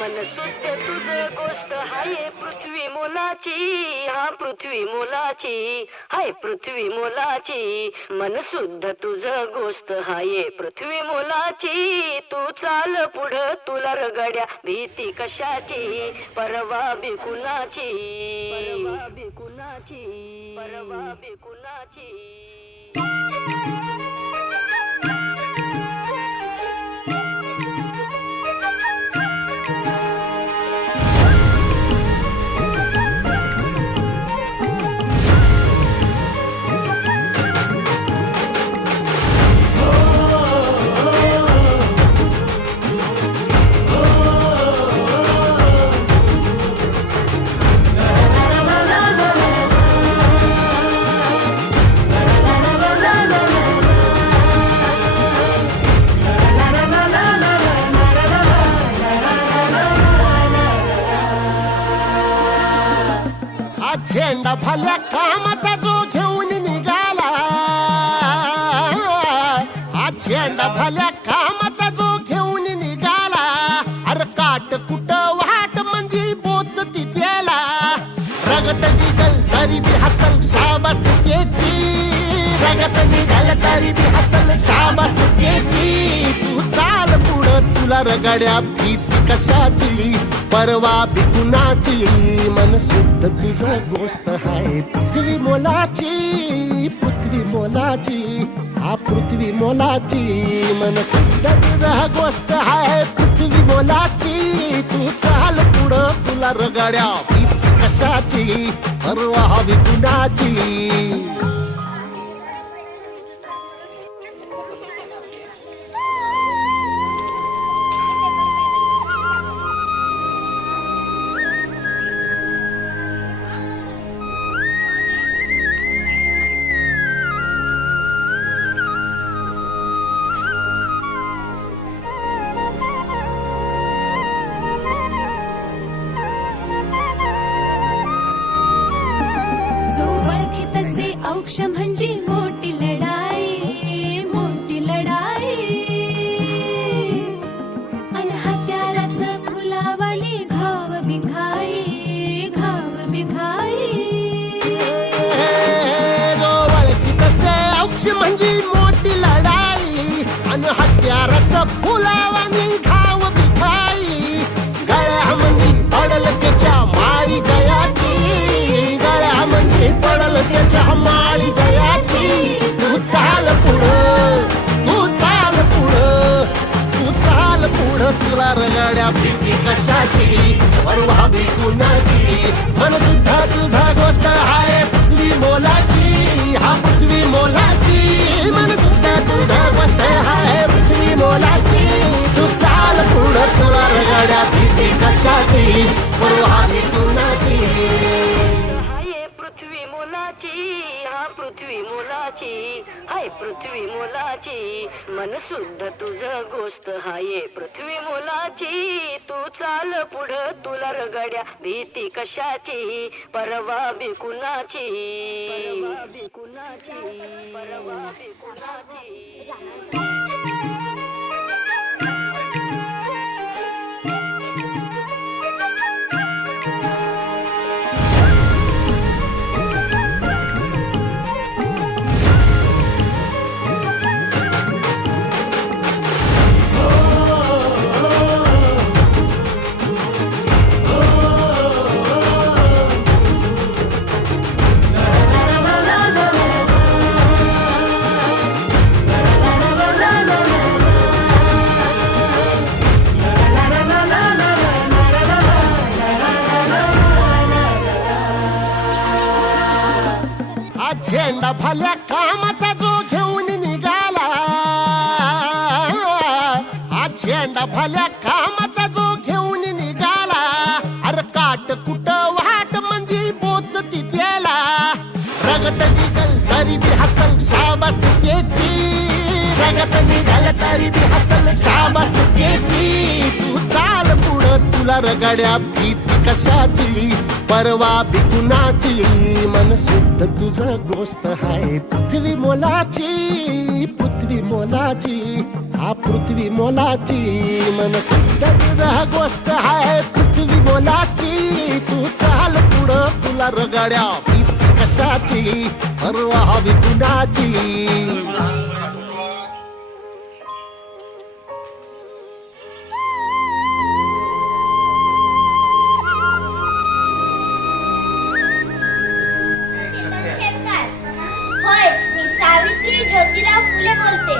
मन शुद्ध तुझ गोष्ट हाय पृथ्वी मोलाची, हा पृथ्वी मोलाची, हाय पृथ्वी मोलाची. मन शुद्ध तुझ गोष्ट हाय पृथ्वी मोलाची. तू चाल पुढं तुला रगड्या भीती कशाची, परवा बी कुणाची, परवा बी कुणाची, परवा बी कुणाची. झेंडा भल्या कामाचा जो घेऊन निघाला, हा झेंडा भल्या कामाचा जो घेऊन निघाला. अरे काट कुट वाट मंदी बोचती त्याला, रगत निघल तरी बी हसल शाबास त्याची, रगत निघल तरी बी हसल शाबास त्याची. तू चाल पुढं तुला रगड्या भीती कशाची, परवा बी कुणाची. मन शुद्ध तुझं गोष्ट हाय पृथ्वी मोलाची, पृथ्वी मोलाची, हा पृथ्वी मोलाची. मन शुद्ध तुझं गोष्ट हाय पृथ्वी मोलाची. तू चाल पुढं तुला रगड्या भीती कशाची, परवा बी कुणाची. औक्ष म्हणजे मोठी लढाई, मोठी लढाई. अन हत्याराचं फुलावाली घाव बिघाई, घाव बिघाई. औक्ष म्हणजे मोठी लढाई, अन हत्याराचं फुलावाली घाव बिघाई. गळ्यामध्ये पडल त्याच्या माळी जयाची, गळ्यामध्ये पडल त्याच्या माळी जयाची. तू चाल पुढं, तू चाल पुढं, तू चाल पुढं तुला रगड्या भीती कशाची, परवा बी कुणाची. मन सुद्धा तुझा गोष्ट हाय पृथ्वी मोलाची, हा पृथ्वी मोलाची. मन सुद्धा तुझा गोष्ट हाय पृथ्वी मोलाची. तू चाल पुढं तुला रगड्या भीती कशाची, परवा बी कुणाची. पृथ्वी मोलाची, हाय पृथ्वी मोलाची. मन शुद्ध तुझ गोष्ट हाय पृथ्वी मोलाची. तू चाल पुढं तुला रगड्या भीती कशाची, परवा बी कुणाची, परवा बी कुणाची, परवा बी कुणाची. झेंडा भल्या कामाचा जो घेऊन निघाला, हा झेंडा भल्या कामाचा जो घेऊन निघाला. अरे काट कुट वाट मंदी बोचती त्याला, रगत निघल तरी बी हसल शाबास त्याची, रगत निघल तरी बी हसल शाबास त्याची. तू चाल पुढं तुला रगड्या भीती कशाची, परवा बी कुणाची. मन शुद्ध तुझं गोष्ट हाय पृथ्वी मोलाची, पृथ्वी मोलाची, हा पृथ्वी मोलाची. मन शुद्ध तुझं गोष्ट हाय तुला रगड्या भीती कशाची परवा हवी कुणाची होय, मी सावित्री ज्योतिराव फुले बोलते.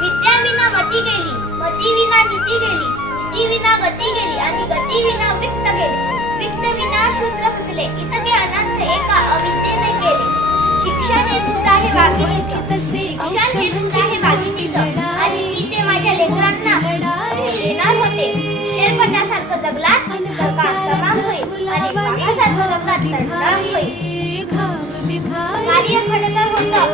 विद्या विना मती गेली, मती विना नीती गेली, नीती विना गती गेली आणि गती विना वित्त गेली, वित्त विना शूद्र फुटले. इतके अनंत एका अविद्येने गेले. शिक्षण हे दूध आहे वाघिणीचं, शिक्षण हे दूध आहे वाघिणीचं आणि मी ते माझ्या लेकरांना देणार होते. शेरपटासारखं जगलात तर कास तमाम होईल आणि वाघासारखं जगलात तर नाम होईल. कार्य खडतर होतं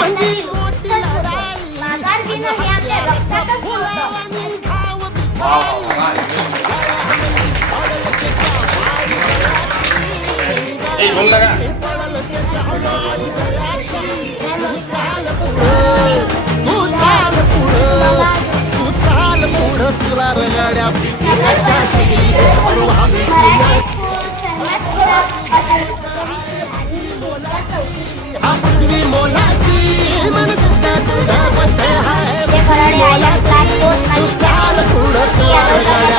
पण माघार घेणं हे आपल्या रक्तातच नव्हतं. तुला रगड्या भीती कशाची परवा हवी कुणाची आपली मोलाची मन सुद्धा तुझा गोष्ट आहे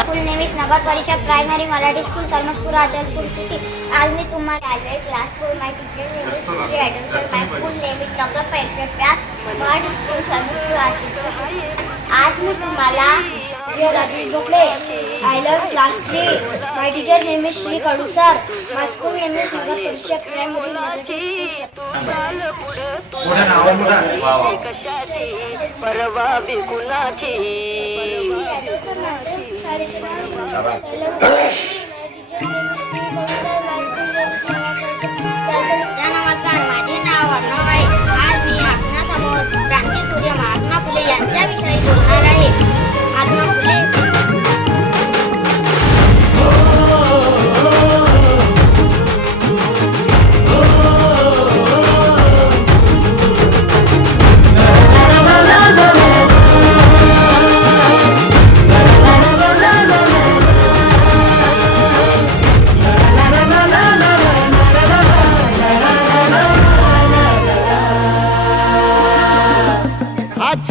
स्कूल नेहमीच नगर परिषद प्रायमरी मराठी स्कूल सरमतपूर आचार स्कूल सिटी. आज मी तुम्हाला आजही क्लास 4 माय टीचर ॲडमिशन माय स्कूल नेहमीच नगर परिषद मराठी स्कूल सरमतपूर आचार. आज मी तुम्हाला Rajesh Gokhale I love class 3 my teacher name is Shri Kadu sir my school name is Nagar Parishad primary Marathi. परवा बिकुणाची नमस्कार, माझे नाव अर्णव आहे. आज मी आपणासमोर क्रांतीसूर्य महात्मा फुले यांच्याविषयी बोलणार आहे. महात्मा फुले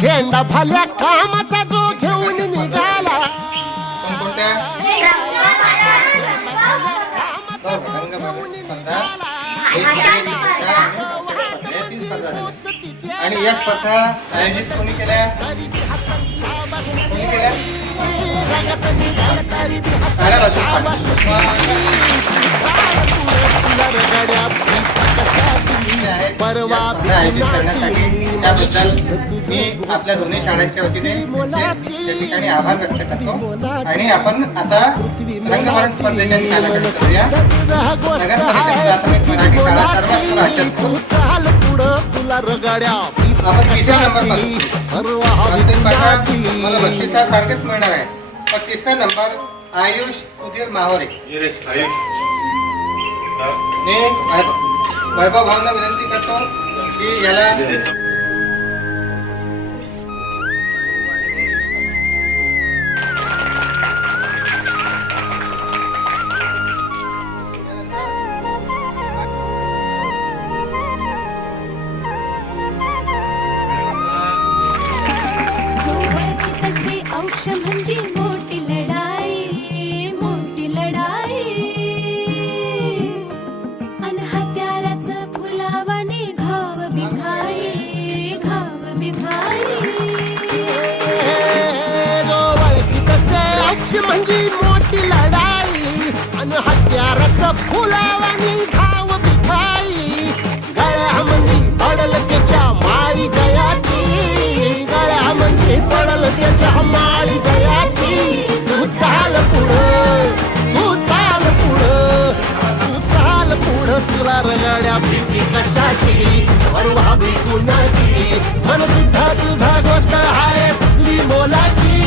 झेंडा भल्या कामाचा जो घेऊन निघाला आणि या स्पर्धा आयोजित कोणी केल्या परवा आयोजित करण्यासाठी त्याबद्दल मी आपल्या दोन्ही शाळांच्या वतीने त्या ठिकाणी आभार व्यक्त करतो. आणि आपण आता रंगभरण स्पर्धेच्या निकालाकडे करूया. नगर परिषद प्राथमिक मराठी शाळा सर्वात राज्यातून तुला रगड्या आपण तिसऱ्या नंबर पासून मला बक्षिसासारखेच मिळणार आहे. पण तिसरा नंबर आयुष सुधीर माहोरे. मी वैभव भावना विनंती करतो की याला म्हणजे मोठी लढाई, मोठी लढाई. अन हत्याराचं फुलावाने घाव बिघाई, घाव बिघाई. म्हणजे मोठी लढाई अन हत्याराचं फुलावानी घाव बिघाई. गळ्यामध्ये पडल त्याच्या माळी जयाची, गळ्यामध्ये पडल त्याच्या माळी जयाची. तू चाल पुढं, तू चाल पुढं, तू चाल पुढं. तुला रगड्या भीती कशाची परवा कुणाची मन सुद्धा तुझा गोष्ट आहे तुझी मोलाची.